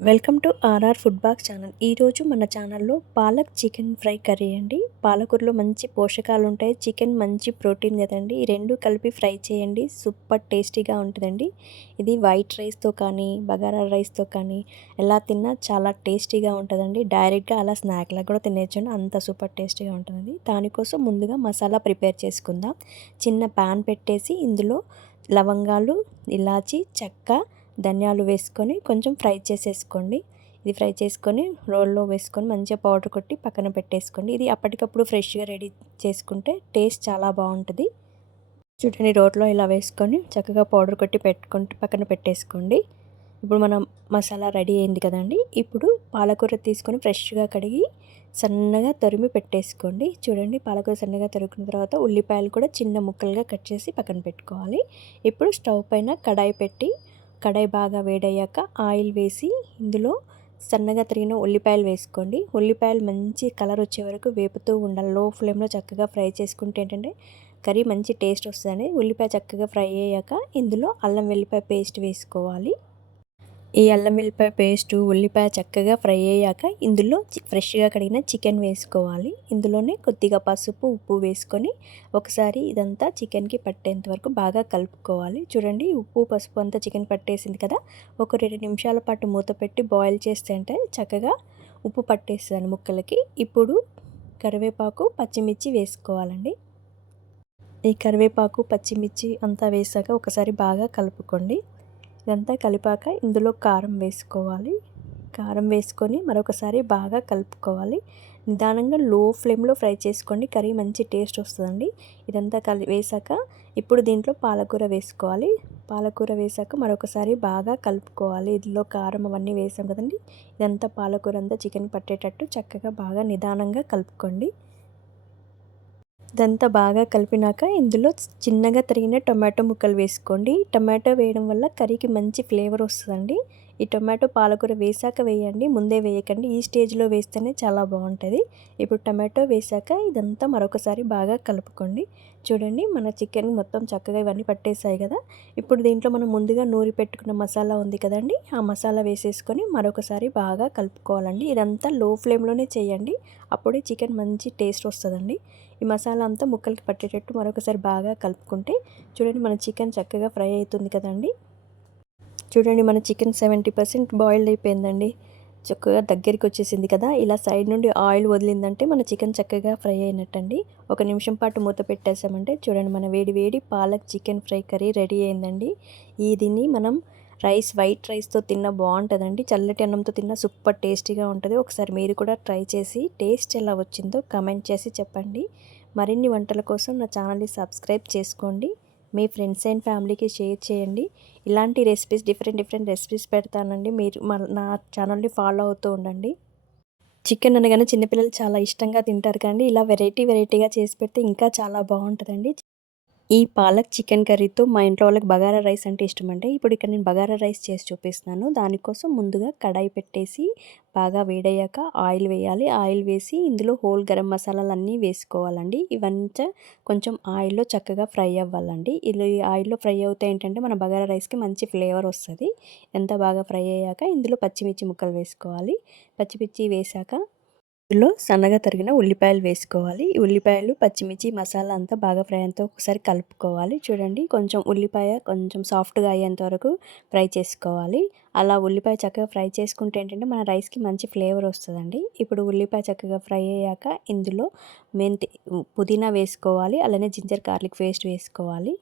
Welcome to RR food box channel. ఈరోజు మన ఛానల్లో పాలక్ చికెన్ ఫ్రై కర్రీ అండి. పాలకూరలో మంచి పోషకాలు ఉంటాయి, చికెన్ మంచి ప్రోటీన్ కదండి. ఈ రెండు కలిపి ఫ్రై చేయండి, సూపర్ టేస్టీగా ఉంటుందండి. ఇది వైట్ రైస్తో కానీ బగారా రైస్తో కానీ ఎలా తిన్నా చాలా టేస్టీగా ఉంటుందండి. డైరెక్ట్గా అలా స్నాక్లా కూడా తినేయచ్చండి, అంత సూపర్ టేస్టీగా ఉంటుంది. దానికోసం ముందుగా మసాలా ప్రిపేర్ చేసుకుందాం. చిన్న ప్యాన్ పెట్టేసి ఇందులో లవంగాలు, ఇలాచి, చెక్క, ధనియాలు వేసుకొని కొంచెం ఫ్రై చేసేసుకోండి. ఇది ఫ్రై చేసుకొని రోల్లో వేసుకొని మంచిగా పౌడర్ కొట్టి పక్కన పెట్టేసుకోండి. ఇది అప్పటికప్పుడు ఫ్రెష్గా రెడీ చేసుకుంటే టేస్ట్ చాలా బాగుంటుంది. చూడండి, రోట్లో ఇలా వేసుకొని చక్కగా పౌడర్ కొట్టి పెట్టుకుంటే పక్కన పెట్టేసుకోండి. ఇప్పుడు మనం మసాలా రెడీ అయింది కదండి. ఇప్పుడు పాలకూర తీసుకొని ఫ్రెష్గా కడిగి సన్నగా తరిమి పెట్టేసుకోండి. చూడండి, పాలకూర సన్నగా తరుక్కున్న తర్వాత ఉల్లిపాయలు కూడా చిన్న ముక్కలుగా కట్ చేసి పక్కన పెట్టుకోవాలి. ఇప్పుడు స్టవ్ పైన కడాయి పెట్టి కడాయి బాగా వేడయ్యాక ఆయిల్ వేసి ఇందులో సన్నగా తరిగిన ఉల్లిపాయలు వేసుకోండి. ఉల్లిపాయలు మంచి కలర్ వచ్చే వరకు వేపుతూ ఉండాలి. లో ఫ్లేమ్లో చక్కగా ఫ్రై చేసుకుంటే ఏంటంటే కర్రీ మంచి టేస్ట్ వస్తుందని. ఉల్లిపాయ చక్కగా ఫ్రై అయ్యాక ఇందులో అల్లం వెల్లిపాయ పేస్ట్ వేసుకోవాలి. ఈ అల్లం వెల్లిపాయ పేస్టు ఉల్లిపాయ చక్కగా ఫ్రై అయ్యాక ఇందులో ఫ్రెష్గా కడిగిన చికెన్ వేసుకోవాలి. ఇందులోనే కొద్దిగా పసుపు, ఉప్పు వేసుకొని ఒకసారి ఇదంతా చికెన్కి పట్టేంత వరకు బాగా కలుపుకోవాలి. చూడండి, ఉప్పు పసుపు అంతా చికెన్ పట్టేసింది కదా. ఒక 2 నిమిషాల పాటు మూత పెట్టి బాయిల్ చేస్తే అంటే చక్కగా ఉప్పు పట్టేస్తుంది ముక్కలకి. ఇప్పుడు కరివేపాకు, పచ్చిమిర్చి వేసుకోవాలండి. ఈ కరివేపాకు, పచ్చిమిర్చి అంతా వేసాక ఒకసారి బాగా కలుపుకోండి. ఇదంతా కలిపాక ఇందులో కారం వేసుకోవాలి. కారం వేసుకొని మరొకసారి బాగా కలుపుకోవాలి. నిదానంగా లో ఫ్లేమ్లో ఫ్రై చేసుకోండి, కర్రీ మంచి టేస్ట్ వస్తుందండి. ఇదంతా వేసాక ఇప్పుడు దీంట్లో పాలకూర వేసుకోవాలి. పాలకూర వేసాక మరొకసారి బాగా కలుపుకోవాలి. ఇందులో కారం అవన్నీ వేసాం కదండి. ఇదంతా పాలకూర అంతా చికెన్ పట్టేటట్టు చక్కగా బాగా నిదానంగా కలుపుకోండి. ఇదంతా బాగా కలిపినాక ఇందులో చిన్నగా తరిగిన టొమాటో ముక్కలు వేసుకోండి. టొమాటో వేయడం వల్ల కర్రీకి మంచి ఫ్లేవర్ వస్తుందండి. ఈ టొమాటో పాలకూర వేసాక వేయండి, ముందే వేయకండి. ఈ స్టేజ్లో వేస్తేనే చాలా బాగుంటుంది. ఇప్పుడు టొమాటో వేసాక ఇదంతా మరొకసారి బాగా కలుపుకోండి. చూడండి, మన చికెన్ మొత్తం చక్కగా ఇవన్నీ పట్టేసాయి కదా. ఇప్పుడు దీంట్లో మనం ముందుగా నూరి పెట్టుకున్న మసాలా ఉంది కదండి, ఆ మసాలా వేసేసుకొని మరొకసారి బాగా కలుపుకోవాలండి. ఇదంతా లో ఫ్లేమ్లోనే చేయండి, అప్పుడే చికెన్ మంచి టేస్ట్ వస్తుందండి. ఈ మసాలా అంతా ముక్కలకి పట్టేటట్టు మరొకసారి బాగా కలుపుకుంటే చూడండి, మన చికెన్ చక్కగా ఫ్రై అవుతుంది కదండి. చూడండి, మన చికెన్ 70% బాయిల్డ్ అయిపోయిందండి. చక్కగా దగ్గరికి వచ్చేసింది కదా. ఇలా సైడ్ నుండి ఆయిల్ వదిలిందంటే మన చికెన్ చక్కగా ఫ్రై అయినట్టండి. 1 నిమిషం పాటు మూత పెట్టేసామంటే చూడండి, మన వేడి వేడి palak chicken fry curry ready అయిందండి. దీన్ని మనం వైట్ రైస్తో తిన్నా బాగుంటుందండి, చల్లటి అన్నంతో తిన్నా సూపర్ టేస్టీగా ఉంటుంది. ఒకసారి మీరు కూడా ట్రై చేసి టేస్ట్ ఎలా వచ్చిందో కామెంట్ చేసి చెప్పండి. మరిన్ని వంటల కోసం నా ఛానల్ని సబ్స్క్రైబ్ చేసుకోండి. మీ ఫ్రెండ్స్ అండ్ ఫ్యామిలీకి షేర్ చేయండి. ఇలాంటి రెసిపీస్ డిఫరెంట్ రెసిపీస్ పెడతానండి. మీరు నా ఛానల్ని ఫాలో అవుతూ ఉండండి. చికెన్ అనగానే చిన్నపిల్లలు చాలా ఇష్టంగా తింటారు కానీ ఇలా వెరైటీగా చేసి పెడితే ఇంకా చాలా బాగుంటుందండి. ఈ పాలక్ చికెన్ కర్రీతో మా ఇంట్లో వాళ్ళకి బగారా రైస్ అంటే ఇష్టమండి. ఇప్పుడు ఇక్కడ నేను బగారా రైస్ చేసి చూపిస్తున్నాను. దానికోసం ముందుగా కడాయి పెట్టేసి బాగా వేడయ్యాక ఆయిల్ వేయాలి. ఆయిల్ వేసి ఇందులో హోల్ గరం మసాలాలన్నీ వేసుకోవాలండి. ఇవంతా కొంచెం ఆయిల్లో చక్కగా ఫ్రై అవ్వాలండి. ఇలా ఈ ఆయిల్లో ఫ్రై అవుతే ఏంటంటే మన బగారా రైస్కి మంచి ఫ్లేవర్ వస్తుంది. ఎంత బాగా ఫ్రై అయ్యాక ఇందులో పచ్చిమిర్చి ముక్కలు వేసుకోవాలి. పచ్చిమిర్చి వేసాక ఇందులో సన్నగా తరిగిన ఉల్లిపాయలు వేసుకోవాలి. ఈ ఉల్లిపాయలు, పచ్చిమిర్చి, మసాలా అంతా బాగా ఫ్రై అంతా ఒకసారి కలుపుకోవాలి. చూడండి, కొంచెం ఉల్లిపాయ కొంచెం సాఫ్ట్గా అయ్యేంత వరకు ఫ్రై చేసుకోవాలి. అలా ఉల్లిపాయ చక్కగా ఫ్రై చేసుకుంటే ఏంటంటే మన రైస్కి మంచి ఫ్లేవర్ వస్తుందండి. ఇప్పుడు ఉల్లిపాయ చక్కగా ఫ్రై అయ్యాక ఇందులో పుదీనా వేసుకోవాలి. అలానే జింజర్ గార్లిక్ పేస్ట్ వేసుకోవాలి.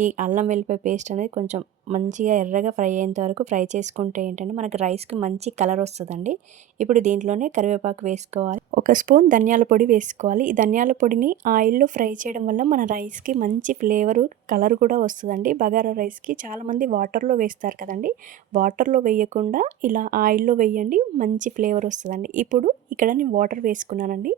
ఈ అల్లం వెల్లిపాయ పేస్ట్ అనేది కొంచెం మంచిగా ఎర్రగా ఫ్రై అయ్యేంత వరకు ఫ్రై చేసుకుంటే ఏంటంటే మనకి రైస్కి మంచి కలర్ వస్తుందండి. ఇప్పుడు దీంట్లోనే కరివేపాకు వేసుకోవాలి. 1 స్పూన్ ధనియాల పొడి వేసుకోవాలి. ఈ ధనియాల పొడిని ఆయిల్లో ఫ్రై చేయడం వల్ల మన రైస్కి మంచి ఫ్లేవరు, కలర్ కూడా వస్తుందండి. బగారా రైస్కి చాలామంది వాటర్లో వేస్తారు కదండి, వాటర్లో వేయకుండా ఇలా ఆయిల్లో వేయండి, మంచి ఫ్లేవర్ వస్తుందండి. ఇప్పుడు ఇక్కడ నేను వాటర్ వేసుకున్నానండి.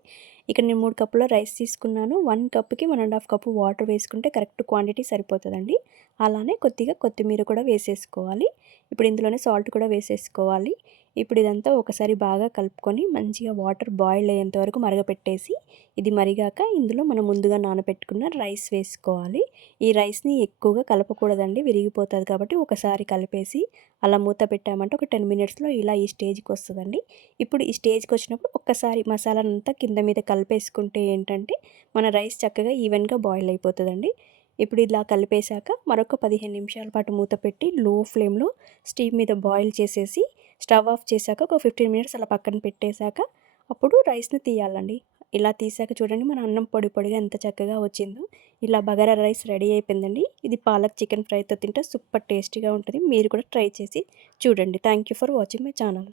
ఇక్కడ నేను 3 కప్పుల రైస్ తీసుకున్నాను. 1 కప్‌కి 1 ½ కప్పు వాటర్ వేసుకుంటే కరెక్ట్ క్వాంటిటీ సరిపోతదండి. అలానే కొద్దిగా కొత్తిమీర కూడా వేసేసుకోవాలి. ఇప్పుడు ఇందులోనే సాల్ట్ కూడా వేసేసుకోవాలి. ఇప్పుడు ఇదంతా ఒకసారి బాగా కలుపుకొని మంచిగా వాటర్ బాయిల్ అయ్యేంత వరకు మరగపెట్టేసి, ఇది మరిగాక ఇందులో మనం ముందుగా నానబెట్టుకున్న రైస్ వేసుకోవాలి. ఈ రైస్‌ని ఎక్కువగా కలపకూడదండి, విరిగిపోతది కాబట్టి ఒకసారి కలిపేసి అలా మూత పెట్టామంటే ఒక 10 మినిట్స్‌లో ఇలా ఈ స్టేజ్‌కి వస్తదండి. ఇప్పుడు ఈ స్టేజ్‌కి వచ్చినప్పుడు ఒక్కసారి మసాలానంతా కింద మీద కలిపేసుకుంటే ఏంటంటే మన రైస్ చక్కగా ఈవెన్‌గా బాయిల్ అయిపోతదండి. ఇప్పుడు ఇలా కలిపేశాక మరొక 15 నిమిషాల పాటు మూత పెట్టి లో ఫ్లేమ్‌లో స్టీమ్ మీద బాయిల్ చేసేసి స్టవ్ ఆఫ్ చేశాక ఒక 15 మినిట్స్ అలా పక్కన పెట్టేశాక అప్పుడు రైస్‌ని తీయాలండి. ఇలా తీసాక చూడండి మన అన్నం పొడి పొడిగా ఎంత చక్కగా వచ్చిందో. ఇలా బగారా రైస్ రెడీ అయిపోయిందండి. ఇది పాలక్ చికెన్ ఫ్రైతో తింటే సూపర్ టేస్టీగా ఉంటది. మీరు కూడా ట్రై చేసి చూడండి. Thank you for watching my channel.